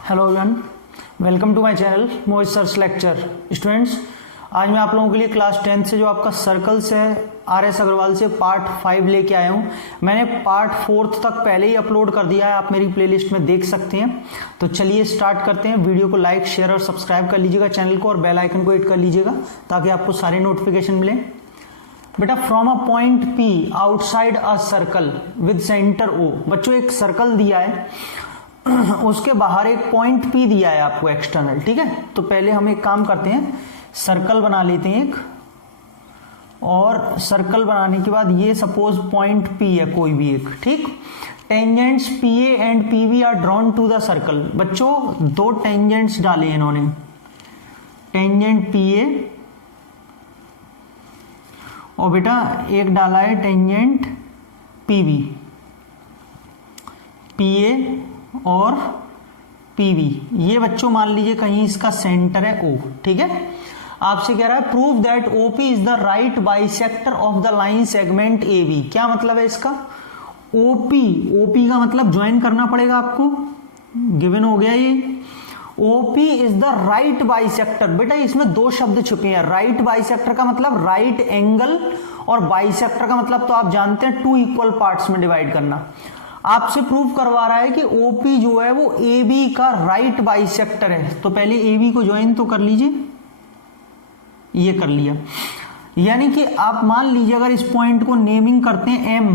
Hello everyone, welcome to my channel Mohit search lecture. Students, आज मैं आप लोगों के लिए क्लास 10th से जो आपका सर्कल्स है आर.एस. अग्रवाल से पार्ट 5 लेके आया हूँ। मैंने पार्ट 4 तक पहले ही अपलोड कर दिया है, आप मेरी प्लेलिस्ट में देख सकते हैं। तो चलिए स्टार्ट करते हैं। वीडियो को लाइक, शेयर और सब्सक्राइब कर लीजिएगा चैनल को, और बेल आइकन को हिट कर लीजिएगा ताकि आपको सारे नोटिफिकेशन मिले। बेटा, from a point P outside a circle with centre O। बच्चों, एक सर्कल दिया है, उसके बाहर एक पॉइंट P दिया है आपको एक्सटर्नल, ठीक है। तो पहले हम एक काम करते हैं, सर्कल बना लेते हैं एक, और सर्कल बनाने के बाद ये सपोज पॉइंट P है कोई भी एक, ठीक। Tangents PA and PB are drawn to the circle. बच्चों, दो टेंजेंट्स डाले इन्होंने, टेंजेंट PA और बेटा एक डाला है टेंजेंट PB, PA और PB। ये बच्चों मान लीजिए कहीं इसका सेंटर है O, ठीक है। आपसे कह रहा है prove that OP is the right bisector of the line segment AB। क्या मतलब है इसका? OP का मतलब ज्वाइन करना पड़ेगा आपको, गिवन हो गया ये। OP is the right bisector. बेटा, इसमें दो शब्द छुपे हैं। राइट बाइसेक्टर का मतलब राइट एंगल, और बाइसेक्टर का मतलब तो आप जानते हैं टू इक्वल पार्ट्स में डिवाइड करना। आपसे प्रूव करवा रहा है कि OP जो है वो AB का राइट बाइसेक्टर है। तो पहले AB को ज्वाइन तो कर लीजिए, ये कर लिया। यानी कि आप मान लीजिए अगर इस पॉइंट को नेमिंग करते हैं M,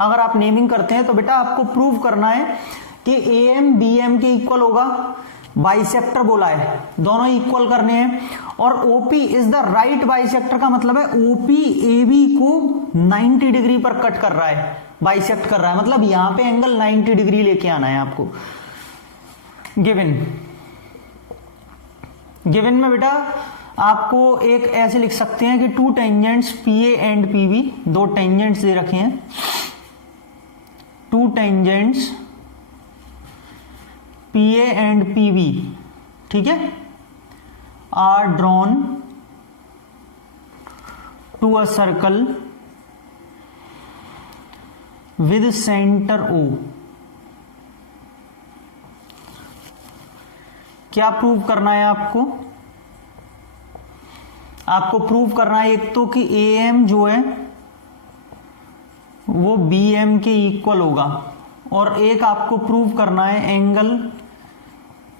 अगर आप नेमिंग करते हैं तो बेटा आपको प्रूव करना है कि AM BM के इक्वल होगा। बाइसेक्टर बोला है, दोनों इक्वल करने हैं। और OP is the right bisector का मतलब है OP AB को 90 डिग्री पर कट कर रहा है, बाइसेक्ट कर रहा है, मतलब यहां पे एंगल 90 डिग्री लेके आना है आपको। गिवन में बेटा आपको एक ऐसे लिख सकते हैं कि two tangents PA and PB, दो टेंजेंट्स दे रखे हैं, two tangents PA and PB, ठीक है, are drawn to a circle with centre O। क्या प्रूव करना है आपको? आपको प्रूव करना है एक तो कि AM जो है वो BM के इक्वल होगा, और एक आपको प्रूव करना है एंगल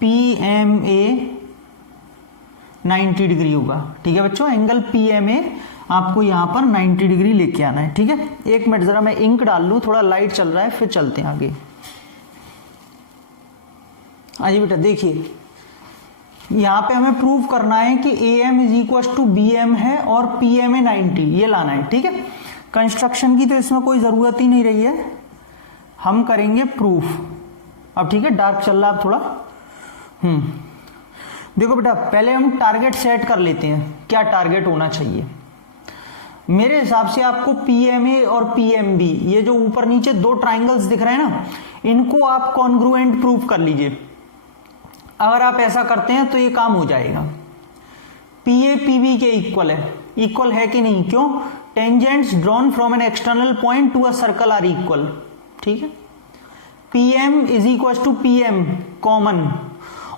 PMA 90 डिग्री होगा, ठीक है बच्चों। एंगल PMA आपको यहां पर 90 डिग्री लेके आना है, ठीक है। एक मिनट जरा मैं इंक डाल लूं, थोड़ा लाइट चल रहा है, फिर चलते हैं आगे। आइए बेटा देखिए, यहां पे हमें प्रूव करना है कि AM is equal to BM है और PMA 90, ये लाना है, ठीक है। कंस्ट्रक्शन की तो इसमें कोई जरूरत ही नहीं रही है, हम करेंगे प्रूफ अब, ठीक है। डार्क चल रहा है थोड़ा। देखो बेटा, पहले हम टारगेट सेट कर लेते हैं, क्या टारगेट होना चाहिए। मेरे हिसाब से आपको PMA और PMB, ये जो ऊपर नीचे दो ट्राइंगल्स दिख रहे हैं ना, इनको आप कॉन्ग्रुएंट प्रूफ कर लीजिए। अगर आप ऐसा करते हैं तो ये काम हो जाएगा। PA PB के इक्वल है, इक्वल है कि नहीं? क्यों? Tangents drawn from an external point to a circle are equal, ठीक है। PM is equal to PM common,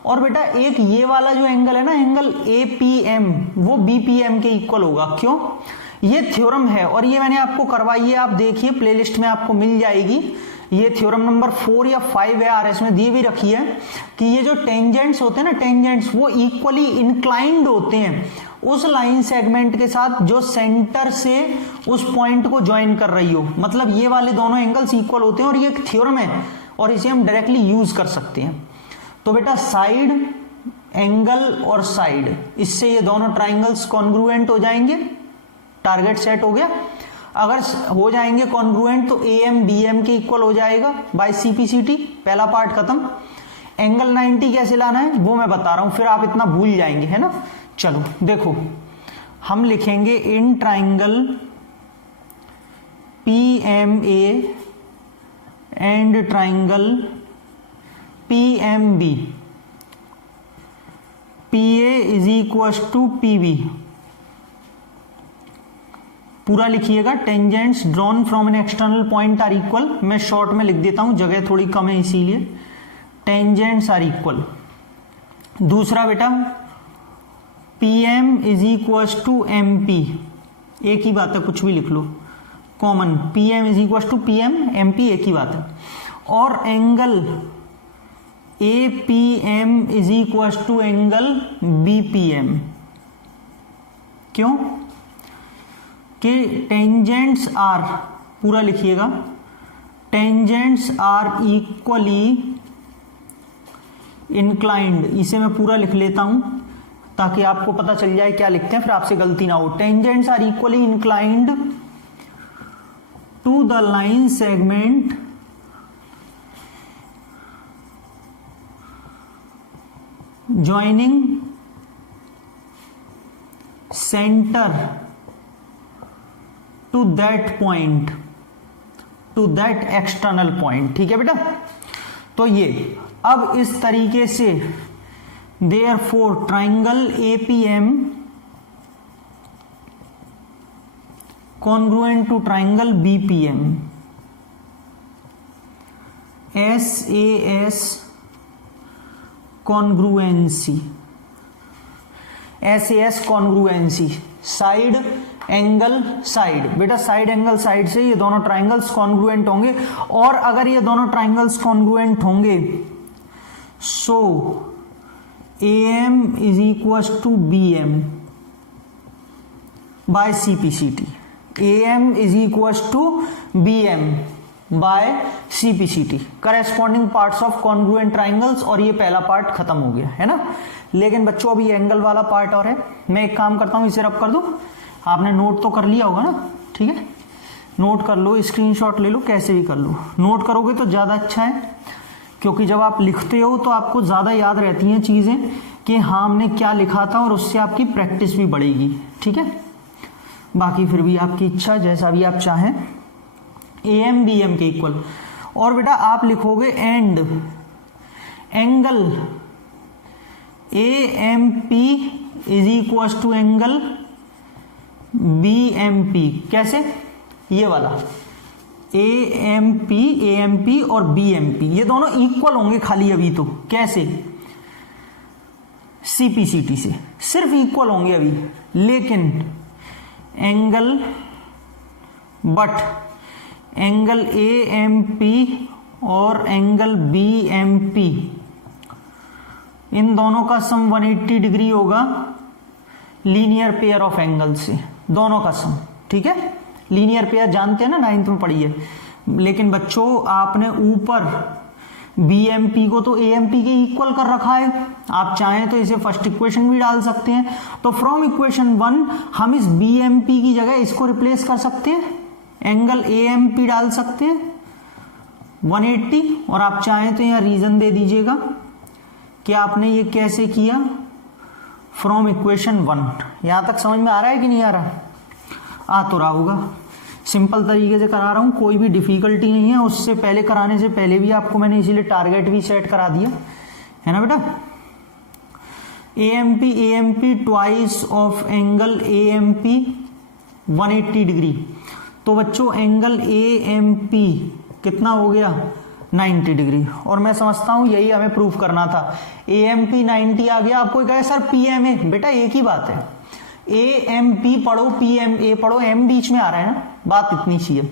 और बेटा एक ये वाला जो एंगल है ना, एंगल APM, वो BPM के इक्वल होगा। क्यों? ये थ्योरम है और ये मैंने आपको करवाई है, आप देखिए प्लेलिस्ट में आपको मिल जाएगी। ये थ्योरम नंबर 4 या 5 है, RS में दी भी रखी है कि ये जो टेंजेंट्स होते हैं ना, टेंजेंट्स वो इक्वली इंक्लाइंड होते हैं उस लाइन सेगमेंट के साथ जो सेंटर से उस पॉइंट को ज्वाइन कर रही हो। मतलब ये वाले दोनों एंगल्स इक्वल होते हैं, और ये एक थ्योरम है और इसे हम डायरेक्टली यूज कर सकते हैं। तो बेटा साइड, एंगल और साइड, इससे ये दोनों ट्राइंगल्स कॉन्ग्रुएंट हो जाएंगे। टारगेट सेट हो गया। अगर हो जाएंगे कॉन्ग्रुएंट तो AM BM के इक्वल हो जाएगा बाय CPCT, पहला पार्ट खत्म। एंगल 90 कैसे लाना है वो मैं बता रहा हूं, फिर आप इतना भूल जाएंगे, है ना। चलो देखो, हम लिखेंगे in triangle PMA and triangle PMB, PA is equal to PB। पूरा लिखिएगा, tangents drawn from an external point are equal. मैं शॉर्ट में लिख देता हूं, जगह थोड़ी कम है इसीलिए। Tangents are equal. दूसरा बेटा PM is equal to MP, एक ही बात है, कुछ भी लिख लो common, PM is equal to PM MP एक ही बात है। और angle APM is equal to angle BPM, क्यों कि टेंजेंट्स आर, पूरा लिखिएगा, टेंजेंट्स आर इक्वली इंक्लाइंड, इसे मैं पूरा लिख लेता हूं ताकि आपको पता चल जाए क्या लिखते हैं, फिर आपसे गलती ना हो। Tangents are equally inclined to the line segment joining centre to that point, to that external point. ठीक है बेटा, तो ये अब इस तरीके से Therefore, triangle APM congruent to triangle BPM, SAS congruency, SAS congruency, side angle side, बेटा साइड एंगल साइड से ये दोनों ट्राइंगल्स कॉन्ग्रुएंट होंगे, और अगर ये दोनों ट्राइंगल्स कॉन्ग्रुएंट होंगे सो AM is equals to BM by CPCT, AM is equals to BM by CPCT, corresponding parts of congruent triangles। और ये पहला पार्ट खत्म हो गया है ना, लेकिन बच्चों अभी एंगल वाला पार्ट और है। मैं एक काम करता हूँ, इसे रब कर दूं, आपने नोट तो कर लिया होगा ना, ठीक है, नोट कर लो, स्क्रीनशॉट ले लो, कैसे भी कर लो, नोट करोगे तो ज़्यादा अच्छा है, क्योंकि जब आप लिखते हो तो आपको ज़्यादा याद रहती हैं चीज़ें कि हाँ हमने क्या लिखा था, और उससे आपकी प्रैक्टिस भी बढ़ेगी। ठीक है, बाकी फिर भी आपकी इच्छा, जैसा भी आप चाहें, AM BM के इक्वल। और बेटा आप लिखोगे and angle AMP is equal to angle BMP, कैसे, ये वाला AMP और BMP ये दोनों इक्वल होंगे खाली अभी तो, कैसे, CPCT से सिर्फ इक्वल होंगे अभी, लेकिन एंगल एंगल AMP और एंगल BMP इन दोनों का सम 180 डिग्री होगा लीनियर पेयर ऑफ एंगल से, दोनों का सम। ठीक है, लीनियर पेयर जानते हैं ना, 9th में पढ़ी है, लेकिन बच्चों आपने ऊपर BMP को तो AMP के इक्वल कर रखा है, आप चाहें तो इसे फर्स्ट इक्वेशन भी डाल सकते हैं। तो फ्रॉम इक्वेशन 1 हम इस BMP की जगह इसको रिप्लेस कर सकते हैं, एंगल AMP डाल सकते हैं 180, और आप चाहें तो यहाँ रीजन दे दीजिएगा कि आपने ये कैसे किया, फ्रॉम इक्वेशन 1। यहां तक समझ में आ रहा है कि नहीं आ रहा, आ तो रहा होगा, सिंपल तरीके से करा रहा हूं, कोई भी डिफिकल्टी नहीं है। उससे पहले कराने से पहले भी आपको मैंने इसीलिए टारगेट भी सेट करा दिया है ना बेटा। AMP twice of angle AMP 180 degree, तो बच्चों एंगल AMP कितना हो गया 90 डिग्री, और मैं समझता हूं यही हमें प्रूफ करना था। AMP 90 आ गया, आपको कहे सर PMA, बेटा एक ही बात है, AMP पढ़ो PMA पढ़ो, M बीच में आ रहा है ना, बात इतनी सी है।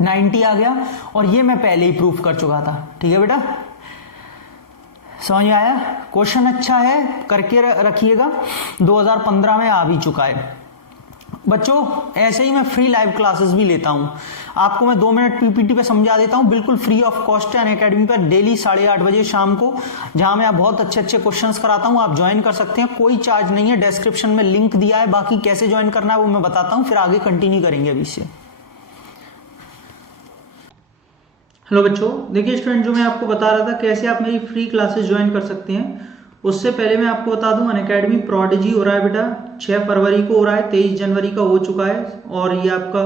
90 आ गया, और ये मैं पहले ही प्रूफ कर चुका था। ठीक है बेटा, समझ में आया, क्वेश्चन अच्छा है, करके रखिएगा, 2015 में आ भी चुका है। बच्चों ऐसे ही मैं फ्री लाइव क्लासेस भी लेता हूं, आपको मैं 2 मिनट PPT पे समझा देता हूं, बिल्कुल फ्री ऑफ कॉस्ट है, अनअकैडमी पर डेली 8:30 बजे शाम को, जहां मैं बहुत अच्छे अच्छे क्वेश्चंस कराता हूं, आप ज्वाइन कर सकते हैं, कोई चार्ज नहीं है, डिस्क्रिप्शन में लिंक दिया है, बाकी कैसे ज्वाइन करना है वो मैं बताता हूं, फिर आगे कंटिन्यू करेंगे अभी से। हेलो बच्चों, देखिए स्टूडेंट, जो मैं आपको बता रहा था कैसे आप मेरी फ्री क्लासेस ज्वाइन कर सकते हैं, उससे पहले मैं आपको बता दूं अनअकैडमी प्रोडिजी हो रहा है बेटा, 6 फरवरी को हो रहा है, 23 जनवरी का हो चुका है, और ये आपका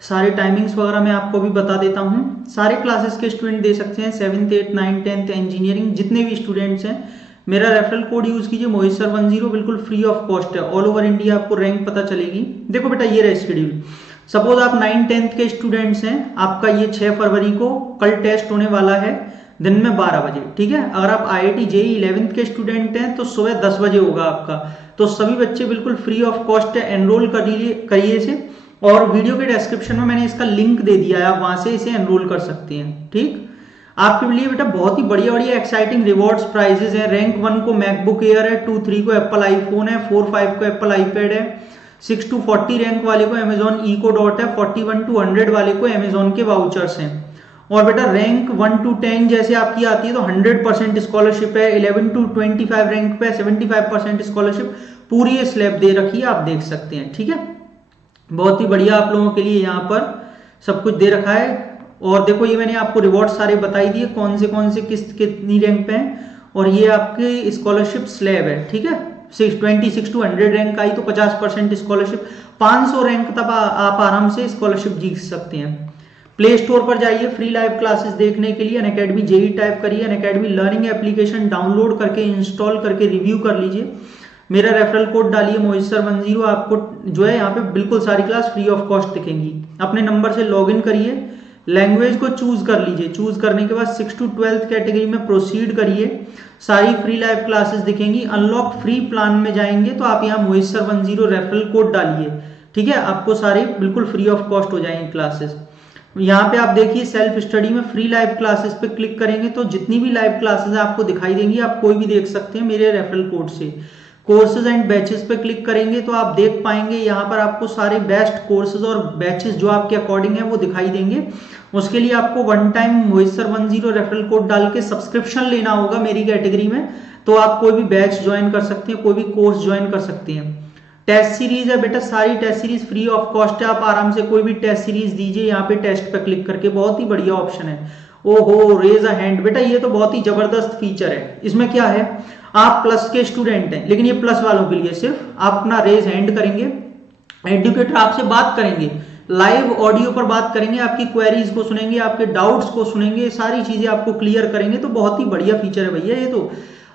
सारे टाइमिंग्स वगैरह मैं आपको भी बता देता हूं। सारे क्लासेस के स्टूडेंट दे सकते हैं, 7th 8th 9th 10th engineering, जितने भी स्टूडेंट्स हैं, मेरा रेफरल कोड यूज कीजिए मोहित सर 10, बिल्कुल फ्री ऑफ कॉस्ट है, ऑल ओवर इंडिया आपको रैंक पता चलेगी। देखो बेटा ये रहे शेड्यूल, सपोज आप 9th 10th के स्टूडेंट्स हैं, आपका ये 6 फरवरी को कल टेस्ट होने वाला है, दिन में 12 बजे, ठीक है। अगर आप IIT JEE 11th के स्टूडेंट हैं तो सुबह 10 बजे होगा आपका। तो सभी बच्चे बिल्कुल फ्री ऑफ कॉस्ट एनरोल करिए इसे, और वीडियो के डिस्क्रिप्शन में मैंने इसका लिंक दे दिया है, आप वहां से इसे एनरोल कर सकते हैं, ठीक। आपके लिए बेटा बहुत ही बढ़िया बढ़िया एक्साइटिंग रिवॉर्ड्स प्राइजेस हैं। रैंक 1 को मैकबुक एयर है, 2-3 को एप्पल आईफोन है, 4-5 को एप्पल आईपैड है, 6-40 रैंक वाले को अमेजॉन इको डॉट है, 41-100 वाले को अमेजॉन के वाउचर्स हैं। और बेटा रैंक 1-10 जैसे आपकी आती है तो 100% स्कॉलरशिप है, 11-25 रैंक पे 75% स्कॉलरशिप, पूरी ये स्लैब दे रखी है, आप देख सकते हैं, ठीक है। बहुत ही बढ़िया आप लोगों के लिए यहाँ पर सब कुछ दे रखा है। और देखो ये मैंने आपको रिवॉर्ड सारे बताई दिए, कौन से कितनी रैंक पे हैं, और ये आपकी स्कॉलरशिप स्लैब है, ठीक है। 26-100 रैंक आई तो 50% स्कॉलरशिप, 500 रैंक तक आप आराम से स्कॉलरशिप जीत सकते हैं। प्ले स्टोर पर जाइए फ्री लाइव क्लासेस देखने के लिए, अनअकैडमी JEE टाइप करिए, अनअकैडमी लर्निंग एप्लीकेशन डाउनलोड करके इंस्टॉल करके रिव्यू कर लीजिए, मेरा रेफरल कोड डालिए मोहित सर 10, आपको जो है यहाँ पे बिल्कुल सारी क्लास फ्री ऑफ कॉस्ट दिखेंगी। अपने नंबर से लॉगिन करिए, लैंग्वेज को चूज कर लीजिए, चूज करने के बाद 6 to 12th कैटेगरी में प्रोसीड करिए, सारी फ्री लाइव क्लासेस दिखेंगी। अनलॉक फ्री प्लान में जाएंगे तो आप यहाँ मोहित सर 10 रेफरल कोड डालिए, ठीक है, आपको सारे बिल्कुल फ्री ऑफ कॉस्ट हो जाएंगे क्लासेस। यहाँ पे आप देखिए सेल्फ स्टडी में फ्री लाइव क्लासेस पे क्लिक करेंगे तो जितनी भी लाइव क्लासेस आपको दिखाई देंगी, आप कोई भी देख सकते हैं मेरे रेफरल कोड से। कोर्सेज एंड बैचेस पे क्लिक करेंगे तो आप देख पाएंगे यहाँ पर आपको सारे बेस्ट कोर्सेज और बैचेस जो आपके अकॉर्डिंग है वो दिखाई देंगे। उसके लिए आपको वन टाइम मोहित सर 10 रेफरल कोड डाल के सब्सक्रिप्शन लेना होगा मेरी कैटेगरी में, तो आप कोई भी बैच ज्वाइन कर सकते हैं, कोई भी कोर्स ज्वाइन कर सकते हैं। टेस्ट सीरीज है बेटा, सारी test series free of cost है, आप आराम से कोई भी टेस्ट सीरीज दीजिए यहाँ पे टेस्ट पे क्लिक करके, बहुत ही बढ़िया ऑप्शन है। ओहो रेज अ हैंड, बेटा ये तो बहुत ही जबरदस्त फीचर है। इसमें क्या है, आप प्लस के स्टूडेंट हैं, लेकिन ये प्लस वालों के लिए सिर्फ आप अपना रेज हैंड करेंगे, एडुकेटर आपसे बात करेंगे, लाइव ऑडियो पर बात करेंगे, आपकी क्वेरीज को सुनेंगे, आपके डाउट्स को सुनेंगे, सारी चीजें आपको क्लियर करेंगे। तो बहुत ही बढ़िया फीचर है भैया ये तो।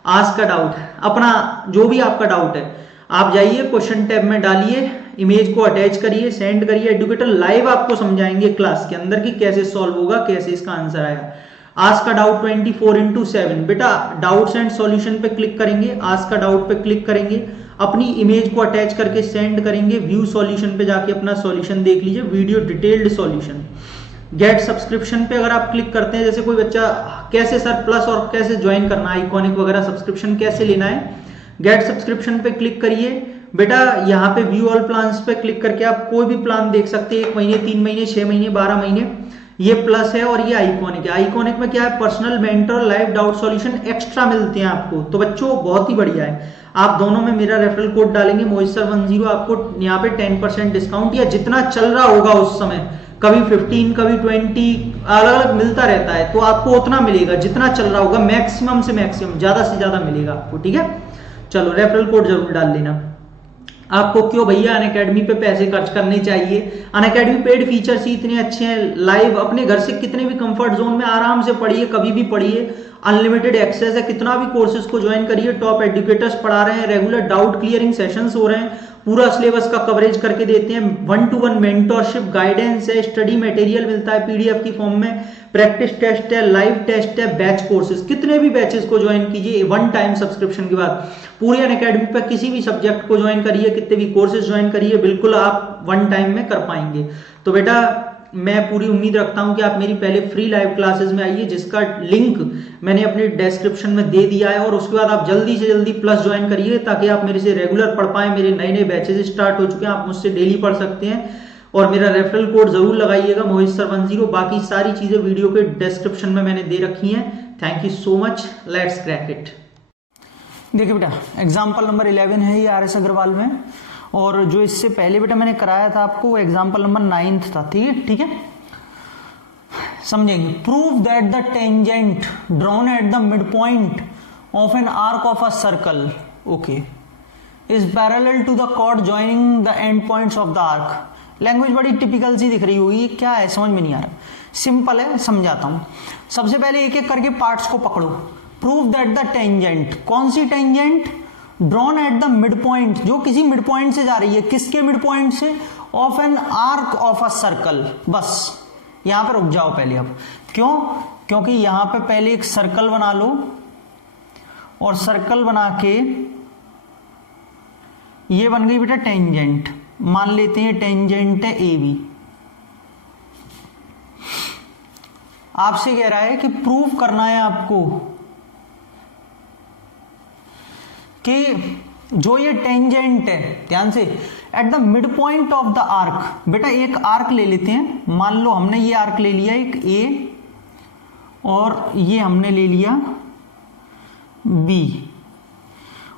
आज का डाउट, अपना जो भी आपका डाउट है आप जाइए क्वेश्चन टैब में डालिए, इमेज को अटैच करिए, सेंड करिए, एडुकेटर लाइव आपको समझाएंगे क्लास के अंदर कि कैसे सॉल्व होगा, कैसे इसका आंसर आएगा। आज का डाउट 24/7 बेटा, डाउट्स एंड सॉल्यूशन पे क्लिक करेंगे, आज का डाउट पे क्लिक करेंगे, अपनी इमेज को अटैच करके सेंड करेंगे, व्यू सॉल्यूशन पे जाके अपना सॉल्यूशन देख लीजिए, video detailed solution. Get subscription पे अगर आप क्लिक करते हैं, जैसे कोई बच्चा कैसे सर प्लस और कैसे ज्वाइन करना है, आइकॉनिक वगैरह सब्सक्रिप्शन कैसे लेना है, गेट सब्सक्रिप्शन पे क्लिक करिए बेटा। यहाँ पे व्यू ऑल प्लान्स पे क्लिक करके आप कोई भी प्लान देख सकते हैं, 1 महीने, 3 महीने, 6 महीने, 12 महीने। ये प्लस है और ये आइकॉनिक है। आइकॉनिक में क्या है, personal mentor, live doubt solution extra मिलते हैं आपको, तो बच्चों बहुत ही बढ़िया है। आप दोनों में मेरा रेफरल कोड डालेंगे मोहित सर 10, आपको यहाँ पे 10% डिस्काउंट, या जितना चल रहा होगा उस समय, कभी 15 कभी 20 अलग अलग मिलता रहता है, तो आपको उतना मिलेगा जितना चल रहा होगा, मैक्सिमम से मैक्सिमम, ज्यादा से ज्यादा मिलेगा आपको, ठीक है। चलो रेफरल कोड जरूर डाल लेना। आपको क्यों भैया अनअकैडमी पे पैसे खर्च करने चाहिए, अनअकैडमी पेड फीचर्स ही इतने अच्छे हैं, लाइव अपने घर से कितने भी कंफर्ट जोन में आराम से पढ़िए, कभी भी पढ़िए, अनलिमिटेड एक्सेस है, कितना भी कोर्सेज को ज्वाइन करिए, टॉप एजुकेटर्स पढ़ा रहे हैं, रेगुलर डाउट क्लियरिंग सेशंस हो रहे हैं, पूरा सिलेबस का कवरेज करके देते हैं, 1-to-1 मेंटरशिप गाइडेंस है, स्टडी मटेरियल मिलता है PDF की फॉर्म में, प्रैक्टिस टेस्ट है, लाइव टेस्ट है, बैच कोर्सेज, कितने भी बैचेस को ज्वाइन कीजिए वन टाइम सब्सक्रिप्शन के बाद, पूरे अनअकैडमी पर किसी भी सब्जेक्ट को ज्वाइन करिए, कितने भी कोर्सेज ज्वाइन करिए, बिल्कुल आप वन टाइम में कर पाएंगे। तो बेटा मैं पूरी उम्मीद रखता हूं कि आप मेरी पहले फ्री लाइव क्लासेस में आइए, जिसका लिंक मैंने अपने डिस्क्रिप्शन में दे दिया है, और उसके बाद आप जल्दी से जल्दी प्लस ज्वाइन करिए ताकि आप मेरे से रेगुलर पढ़ पाएं। मेरे नए नए बैचेज स्टार्ट हो चुके हैं, आप मुझसे डेली पढ़ सकते हैं, और मेरा रेफरल कोड जरूर लगाइएगा मोहित सर 10। बाकी सारी चीजें वीडियो के डिस्क्रिप्शन में मैंने दे रखी हैं। Thank you so much, let's crack it. देखिए बेटा एग्जाम्पल नंबर 11 है ये RS अग्रवाल में, और जो इससे पहले बेटा मैंने कराया था आपको वो एग्जाम्पल नंबर 9 था, ठीक है। समझेंगे, prove that the tangent drawn at the mid point of an arc of a circle, okay, is parallel to the chord joining the end points of the arc. Language बड़ी typical सी दिख रही होगी, क्या है समझ में नहीं आ रहा, सिंपल है, समझाता हूं। सबसे पहले एक एक करके पार्ट्स को पकड़ो। प्रूव दैट द टेंजेंट, कौन सी tangent, drawn at the mid point, जो किसी मिड पॉइंट से जा रही है, किसके मिड पॉइंट से, of an arc of a circle. बस यहां पर रुक जाओ पहले। अब क्यों, क्योंकि यहां पे पहले एक सर्कल बना लो और सर्कल बना के ये बन गई बेटा टेंजेंट, मान लेते हैं टेंजेंट है ए बी। आपसे कह रहा है कि प्रूव करना है आपको कि जो ये टेंजेंट है, ध्यान से, eight the mid point of the arc, बेटा एक आर्क ले लेते हैं, मान लो हमने ये आर्क ले लिया एक ए और ये हमने ले लिया बी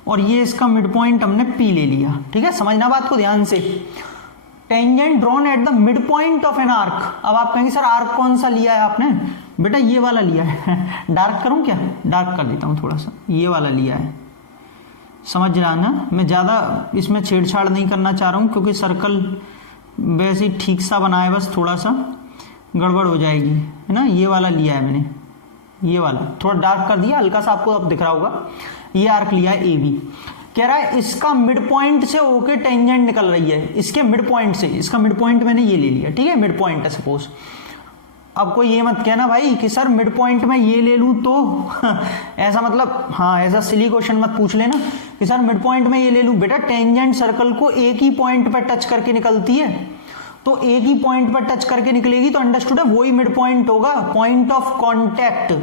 और ये इसका मिड पॉइंट हमने पी ले लिया। ठीक है, समझना बात को ध्यान से। Tangent drawn at the mid point of an arc. अब आप कहेंगे सर आर्क कौन सा लिया है आपने? बेटा ये वाला लिया है। डार्क करूं क्या? डार्क कर देता हूं थोड़ा सा, ये वाला लिया है। समझ रहा ना, मैं ज्यादा इसमें छेड़छाड़ नहीं करना चाह रहा हूं क्योंकि सर्कल वैसे ही ठीक सा बना है, बस थोड़ा सा गड़बड़ हो जाएगी, है ना। ये वाला लिया है मैंने, ये वाला थोड़ा डार्क कर दिया, हल्का सा आपको अब दिख रहा होगा। ये आर्क लिया है ए बी। कह रहा है इसका मिड पॉइंट से होके टेंजेंट निकल रही है, इसके मिड पॉइंट से। इसका मिड पॉइंट मैंने ये ले लिया, ठीक है, मिड पॉइंट है सपोज। अब कोई ये मत कहना भाई कि सर मिड पॉइंट में ये ले लूं तो ऐसा मतलब, हाँ ऐसा सिली क्वेश्चन मत पूछ लेना कि सर मिड पॉइंट में ये ले लूं। बेटा टेंजेंट सर्कल को एक ही पॉइंट पर टच करके निकलती है, तो एक ही पॉइंट पर टच करके निकलेगी तो अंडरस्टूड है वही मिड पॉइंट होगा। पॉइंट ऑफ कॉन्टैक्ट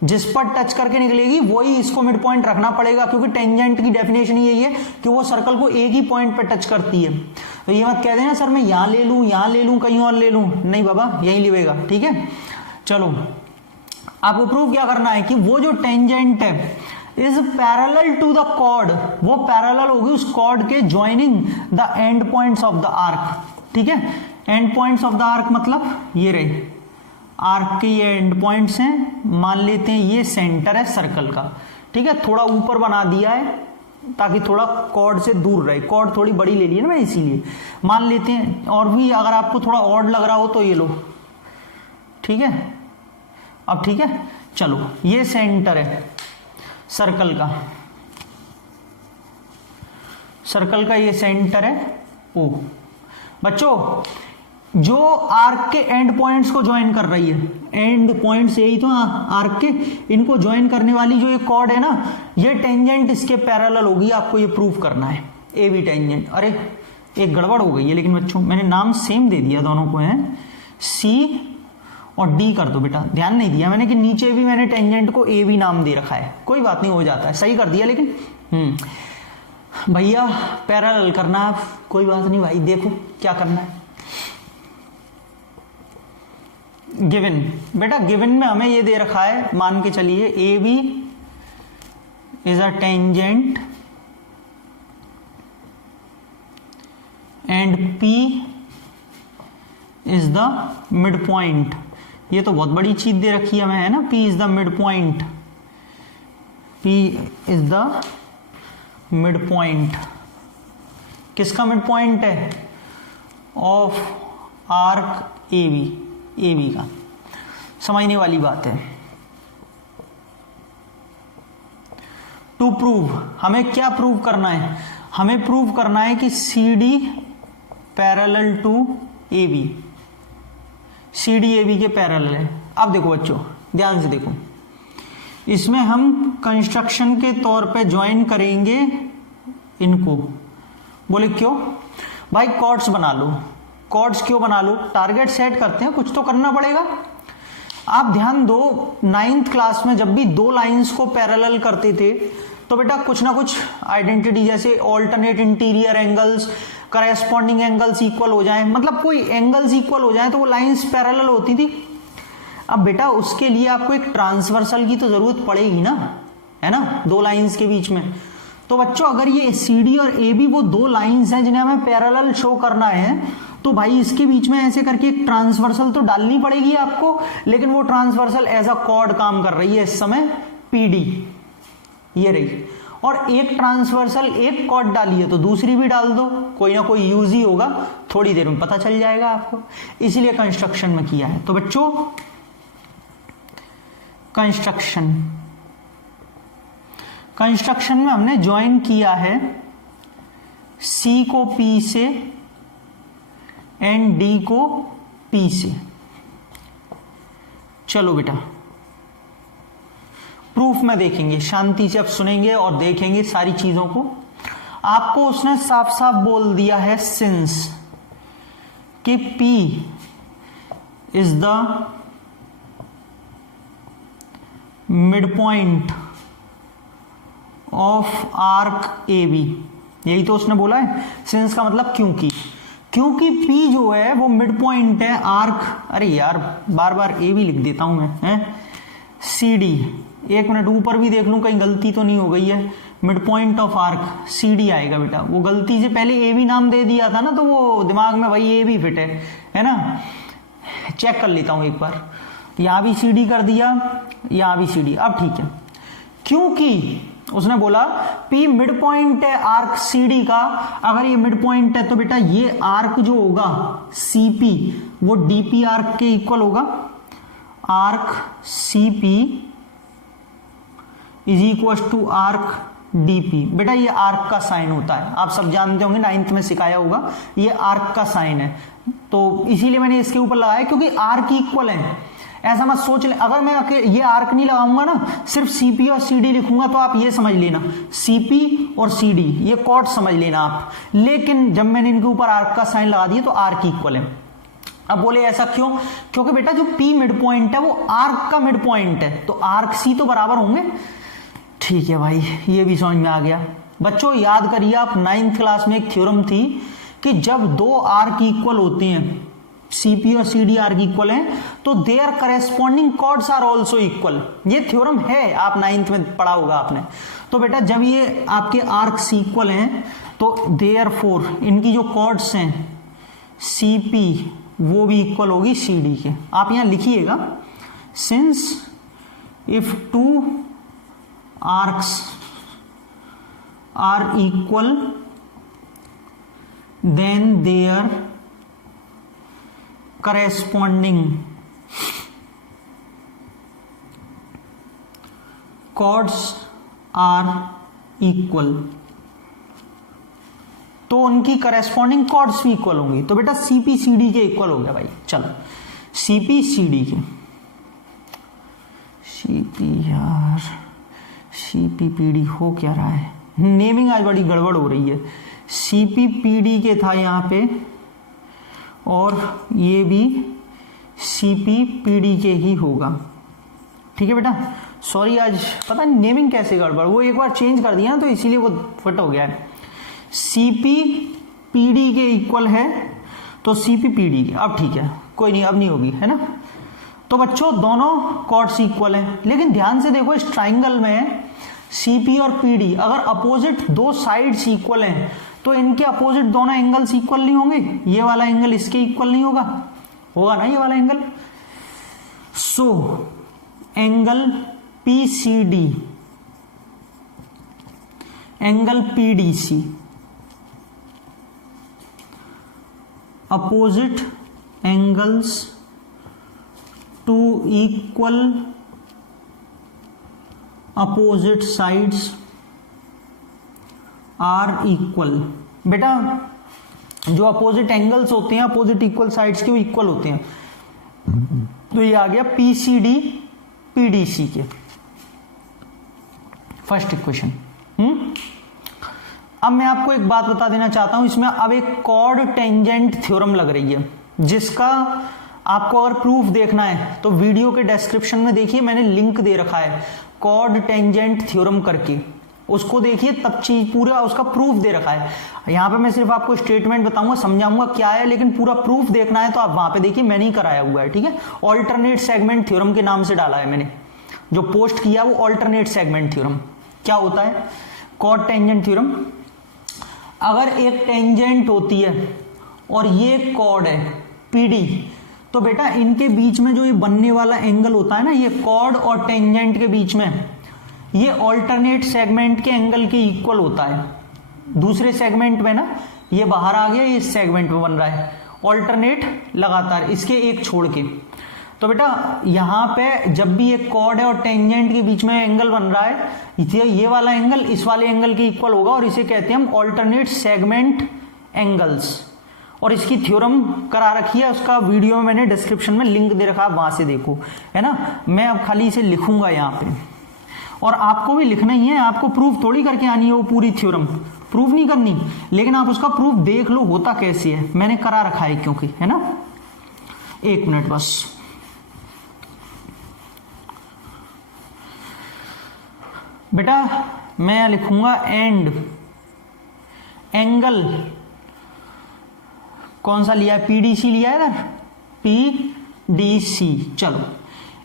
जिस पर टच करके निकलेगी वही इसको मिड पॉइंट रखना पड़ेगा, क्योंकि टेंजेंट की डेफिनेशन यही है कि वो सर्कल को एक ही पॉइंट पर टच करती है। तो ये मत कह देना सर मैं यहां ले लूं, यहां ले लूं, कहीं और ले लूं, नहीं बाबा यही लेगा। ठीक है, चलो आपको प्रूव क्या करना है कि वो जो टेंजेंट है is parallel to the chord, वो पैरेलल होगी उस कॉर्ड के joining the end points of the arc. ठीक है, end points of the arc मतलब ये रहे आर्क के ये एंड पॉइंट्स हैं, मान लेते हैं ये सेंटर है सर्कल का। ठीक है, थोड़ा ऊपर बना दिया है ताकि थोड़ा कॉर्ड से दूर रहे, कॉर्ड थोड़ी बड़ी ले ली है ना मैंने इसीलिए। मान लेते हैं, और भी अगर आपको थोड़ा ऑड लग रहा हो तो ये लो। ठीक है, अब ठीक है, चलो ये सेंटर है सर्कल का, सर्कल का ये सेंटर है ओ। बच्चों जो आर्क के एंड पॉइंट्स को ज्वाइन कर रही है, एंड पॉइंट्स यही तो आर्क के, इनको ज्वाइन करने वाली जो ये कॉर्ड है ना, ये टेंजेंट इसके पैरेलल होगी। आपको ये प्रूव करना है ए बी टेंजेंट। अरे एक गड़बड़ हो गई है लेकिन बच्चों, मैंने नाम सेम दे दिया दोनों को, है सी और डी कर दो बेटा। ध्यान नहीं दिया मैंने कि नीचे भी मैंने टेंजेंट को ए बी नाम दे रखा है, कोई बात नहीं, हो जाता है, सही कर दिया। लेकिन भैया पैरेलल करना है, कोई बात नहीं भाई, देखो क्या करना है। गिवन, बेटा गिवन में हमें ये दे रखा है, मान के चलिए A B is a tangent and P is the mid point. ये तो बहुत बड़ी चीज दे रखी है हमें, है ना, P is the mid point, P is the mid point. किसका मिड पॉइंट है? Of arc A B, A B का। समझने वाली बात है। टू प्रूव, हमें क्या प्रूव करना है? हमें प्रूव करना है कि C D parallel to A B, C D A B के पैरेलल है। अब देखो बच्चों ध्यान से देखो, इसमें हम कंस्ट्रक्शन के तौर पे ज्वाइन करेंगे इनको। बोले क्यों भाई? कॉर्ड्स बना लो। कॉर्ड्स क्यों बना लो? टारगेट सेट करते हैं, कुछ तो करना पड़ेगा। आप ध्यान दो, 9th क्लास में जब भी दो लाइंस को पैरेलल करते थे तो बेटा कुछ ना कुछ आइडेंटिटी, जैसे alternate interior angles, corresponding angles equal हो जाए, मतलब कोई एंगल्स इक्वल हो जाए तो वो लाइंस पैरेलल होती थी। अब बेटा उसके लिए आपको एक ट्रांसवर्सल की तो जरूरत पड़ेगी ना, है ना, दो लाइंस के बीच में। तो बच्चों अगर ये सी डी और ए बी वो दो लाइंस हैं जिन्हें हमें पैरेलल शो करना है, तो भाई इसके बीच में ऐसे करके एक ट्रांसवर्सल तो डालनी पड़ेगी आपको। लेकिन वो ट्रांसवर्सल एज अ कॉर्ड काम कर रही है इस समय, पीडी ये रही, और एक ट्रांसवर्सल एक कॉर्ड डाली है तो दूसरी भी डाल दो, कोई ना कोई यूज ही होगा, थोड़ी देर में पता चल जाएगा आपको। इसीलिए कंस्ट्रक्शन में किया है। तो बच्चों कंस्ट्रक्शन में हमने ज्वाइन किया है सी को पी से एंड डी को पी से। चलो बेटा प्रूफ में देखेंगे, शांति से अब सुनेंगे और देखेंगे सारी चीजों को। आपको उसने साफ साफ बोल दिया है सिंस कि P is the mid point of arc A B, यही तो उसने बोला है। सिंस का मतलब क्योंकि P जो है वो मिड पॉइंट है आर्क, अरे यार बार बार ए बी लिख देता हूं मैं, है सी डी। एक मिनट ऊपर भी देख लूं कहीं गलती तो नहीं हो गई है, mid point of arc C D आएगा बेटा। वो गलती से पहले ए बी नाम दे दिया था ना, तो वो दिमाग में वही ए बी फिट है ना। चेक कर लेता हूं एक बार, यहां भी सी डी कर दिया, यहां भी सी डी। अब ठीक है, क्योंकि उसने बोला P मिड पॉइंट है आर्क CD का। अगर ये मिड पॉइंट है तो बेटा ये आर्क जो होगा CP वो DP आर्क के इक्वल होगा। Arc CP is equal to arc DP। बेटा ये आर्क का साइन होता है, आप सब जानते होंगे, 9th में सिखाया होगा, ये आर्क का साइन है। तो इसीलिए मैंने इसके ऊपर लगाया क्योंकि आर्क इक्वल है। ऐसा मत सोच ले, अगर मैं ये आर्क नहीं लगाऊंगा ना, सिर्फ CP और CD लिखूंगा, तो आप ये समझ लेना CP और CD ये कॉर्ड समझ लेना आप। लेकिन जब मैंने इनके ऊपर आर्क का साइन लगा दिया तो आर्क इक्वल है। अब बोले ऐसा क्यों? क्योंकि बेटा जो P मिड पॉइंट है वो आर्क का मिड पॉइंट है, तो आर्क C तो बराबर होंगे। ठीक है भाई, ये भी समझ में आ गया। बच्चों याद करिए आप, 9th क्लास में एक थ्योरम थी कि जब दो आर्क इक्वल होते हैं, CP और CD आर्क इक्वल हैं, तो their corresponding chords are also equal. ये थ्योरम है, आप 9th में पढ़ा होगा आपने। तो बेटा जब ये आपके आर्क्स इक्वल हैं तो देयरफॉर इनकी जो कॉर्ड्स हैं CP वो भी इक्वल होगी CD के। आप यहां लिखिएगा, since if two arcs are equal then their corresponding chords are equal, तो उनकी करेस्पॉन्डिंग कॉर्ड्स भी इक्वल होंगी। तो बेटा CP CD के इक्वल हो गया भाई। चलो CP CD के, CP यार CP PD हो क्या रहा है, नेमिंग आज बड़ी गड़बड़ हो रही है। CP PD के था यहाँ पे, और ये भी CP PD के ही होगा। ठीक है बेटा, सॉरी आज पता नहीं नेमिंग कैसे गड़बड़, वो एक बार चेंज कर दिया ना तो इसीलिए वो फिट हो गया है। CP PD के इक्वल है तो CP PD के। अब ठीक है, कोई नहीं, अब नहीं होगी, है ना। तो बच्चों दोनों कॉर्ड्स इक्वल हैं, लेकिन ध्यान से देखो इस ट्राइंगल में CP और PD अगर अपोजिट दो साइड्स इक्वल हैं तो इनके अपोजिट दोनों एंगल्स इक्वल नहीं होंगे। ये वाला एंगल इसके इक्वल नहीं होगा, होगा ना ये वाला angle. So angle PCD angle PDC opposite angles to equal opposite sides are equal. बेटा जो अपोजिट एंगल्स होते हैं अपोजिट इक्वल साइड्स के वो इक्वल होते हैं। तो ये आ गया PCD PDC के फर्स्ट इक्वेशन। अब मैं आपको एक बात बता देना चाहता हूं, इसमें अब एक कॉर्ड टेंजेंट थ्योरम लग रही है, जिसका आपको अगर प्रूफ देखना है तो वीडियो के डिस्क्रिप्शन में देखिए, मैंने लिंक दे रखा है कॉर्ड टेंजेंट थ्योरम करके, उसको देखिए, तब चीज पूरा उसका प्रूफ दे रखा है। यहां पे मैं सिर्फ आपको स्टेटमेंट बताऊंगा, समझाऊंगा क्या है, लेकिन पूरा प्रूफ देखना है तो आप वहां पे देखिए, मैंने ही कराया हुआ है। ठीक है, ऑल्टरनेट सेगमेंट थ्योरम के नाम से डाला है मैंने, जो पोस्ट किया वो ऑल्टरनेट सेगमेंट थ्योरम। क्या होता है कॉर्ड टेंजेंट थ्योरम? अगर एक टेंजेंट होती है और ये कॉर्ड है PD, तो बेटा इनके बीच में जो ये बनने वाला एंगल होता है ना, ये कॉर्ड और टेंजेंट के बीच में, ये ऑल्टरनेट सेगमेंट के एंगल के इक्वल होता है। दूसरे सेगमेंट में ना ये बाहर आ गया, ये इस सेगमेंट में बन रहा है, ऑल्टरनेट लगातार इसके एक छोड़ के। तो बेटा यहां पे जब भी एक कॉर्ड है और टेंजेंट के बीच में एंगल बन रहा है, ये वाला एंगल इस वाले एंगल के इक्वल होगा, और इसे कहते हैं हम ऑल्टरनेट सेगमेंट एंगल्स। और इसकी थ्योरम करा रखी है, उसका वीडियो में मैंने डिस्क्रिप्शन में लिंक दे रखा है, वहां से देखो, है ना। मैं अब खाली इसे लिखूंगा यहाँ पे, और आपको भी लिखना ही है, आपको प्रूफ थोड़ी करके आनी है वो पूरी थ्योरम, प्रूफ नहीं करनी, लेकिन आप उसका प्रूफ देख लो होता कैसे है, मैंने करा रखा है क्योंकि, है ना। एक मिनट बस, बेटा मैं लिखूंगा एंड एंगल कौन सा लिया है, पीडीसी लिया है इधर, पीडीसी, चलो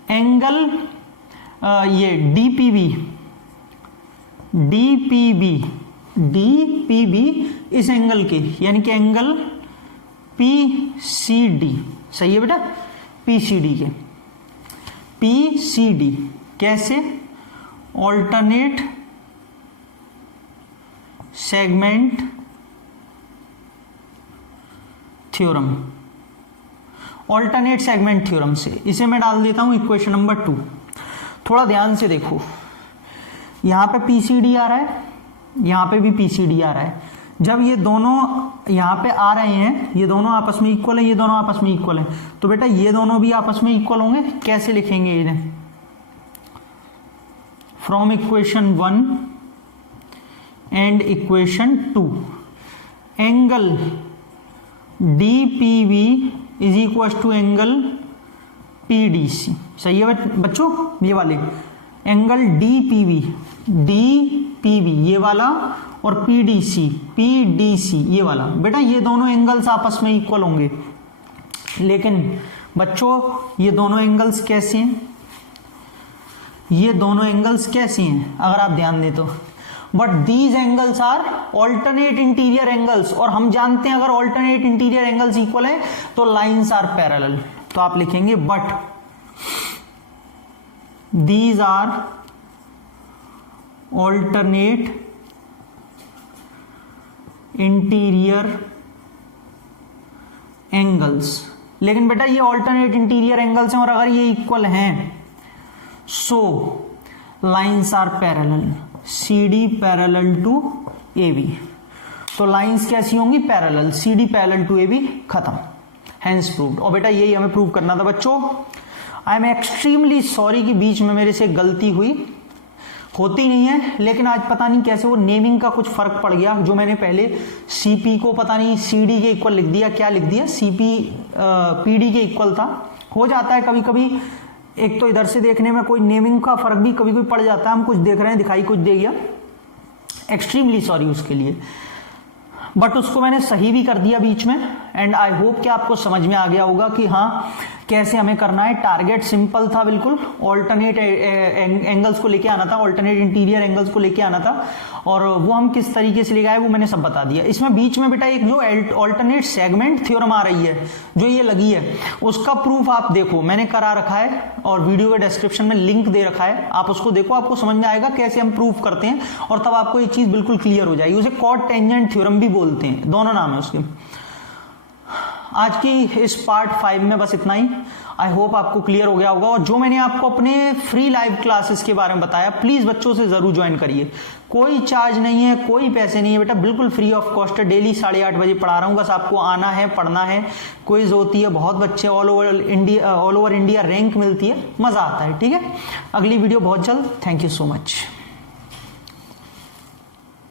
एंगल ये डीपीबी, डीपीबी, डीपीबी इस एंगल के, यानी कि एंगल पीसीडी, सही है बेटा, पीसीडी के, पीसीडी कैसे, alternate segment theorem, alternate segment theorem से। इसे मैं डाल देता हूं इक्वेशन नंबर 2। थोड़ा ध्यान से देखो, यहां पे पीसीडी आ रहा है, यहां पे भी पीसीडी आ रहा है। जब ये दोनों यहां पे आ रहे हैं, ये दोनों आपस में इक्वल है, ये दोनों आपस में इक्वल है, तो बेटा ये दोनों भी आपस में इक्वल होंगे। कैसे लिखेंगे इन्हें, from equation 1 and equation 2, angle DPV is equal to angle PDC, सही है बच्चों, ये वाले एंगल डीपीवी, डीपीवी ये वाला, और पीडीसी, पीडीसी ये वाला। बेटा ये दोनों एंगल्स आपस में इक्वल होंगे, लेकिन बच्चों ये दोनों एंगल्स कैसे हैं, ये दोनों एंगल्स कैसे हैं अगर आप ध्यान दें तो, but these angles are alternate interior angles, और हम जानते हैं अगर ऑल्टरनेट इंटीरियर एंगल्स इक्वल है तो लाइंस आर पैरेलल। तो आप लिखेंगे but these are alternate interior angles, लेकिन बेटा ये ऑल्टरनेट इंटीरियर एंगल्स हैं और अगर ये इक्वल हैं so lines are parallel, CD parallel to AB, तो लाइंस कैसी होंगी, parallel, CD parallel to AB, खत्म, हैंस प्रूव्ड। और बेटा यही हमें प्रूव करना था बच्चों। आई एम एक्सट्रीमली सॉरी कि बीच में मेरे से गलती हुई, होती नहीं है, लेकिन आज पता नहीं कैसे वो नेमिंग का कुछ फर्क पड़ गया, जो मैंने पहले CP को पता नहीं CD के इक्वल लिख दिया, क्या लिख दिया, CP PD के इक्वल था। हो जाता है कभी कभी, एक तो इधर से देखने में कोई नेमिंग का फर्क भी कभी कभी पड़ जाता है, हम कुछ देख रहे हैं दिखाई कुछ दे गया, एक्सट्रीमली सॉरी उसके लिए, बट उसको मैंने सही भी कर दिया बीच में। एंड आई होप कि आपको समझ में आ गया होगा कि हाँ कैसे हमें करना है। टारगेट सिंपल था बिल्कुल, ऑल्टरनेट एंगल्स को लेके आना था, ऑल्टरनेट इंटीरियर एंगल्स को लेके आना था, और वो हम किस तरीके से लेके आए वो मैंने सब बता दिया। इसमें बीच में बेटा एक जो ऑल्टरनेट सेगमेंट थ्योरम आ रही है जो ये लगी है, उसका प्रूफ आप देखो मैंने करा रखा है और वीडियो के डिस्क्रिप्शन में लिंक दे रखा है, आप उसको देखो, आपको समझ में आएगा कैसे हम प्रूफ करते हैं, और तब आपको एक चीज बिल्कुल क्लियर हो जाएगी। उसे कॉट टेंजेंट थ्योरम भी बोलते हैं, दोनों नाम है उसके। आज की इस पार्ट 5 में बस इतना ही। आई होप आपको क्लियर हो गया होगा, और जो मैंने आपको अपने फ्री लाइव क्लासेस के बारे में बताया प्लीज बच्चों से जरूर ज्वाइन करिए। कोई चार्ज नहीं है, कोई पैसे नहीं है बेटा, बिल्कुल फ्री ऑफ कॉस्ट है। डेली 8:30 बजे पढ़ा रहा हूँ, बस आपको आना है, पढ़ना है। क्विज होती है, बहुत बच्चे ऑल ओवर इंडिया रैंक मिलती है, मजा आता है। ठीक है, अगली वीडियो बहुत जल्द। Thank you so much.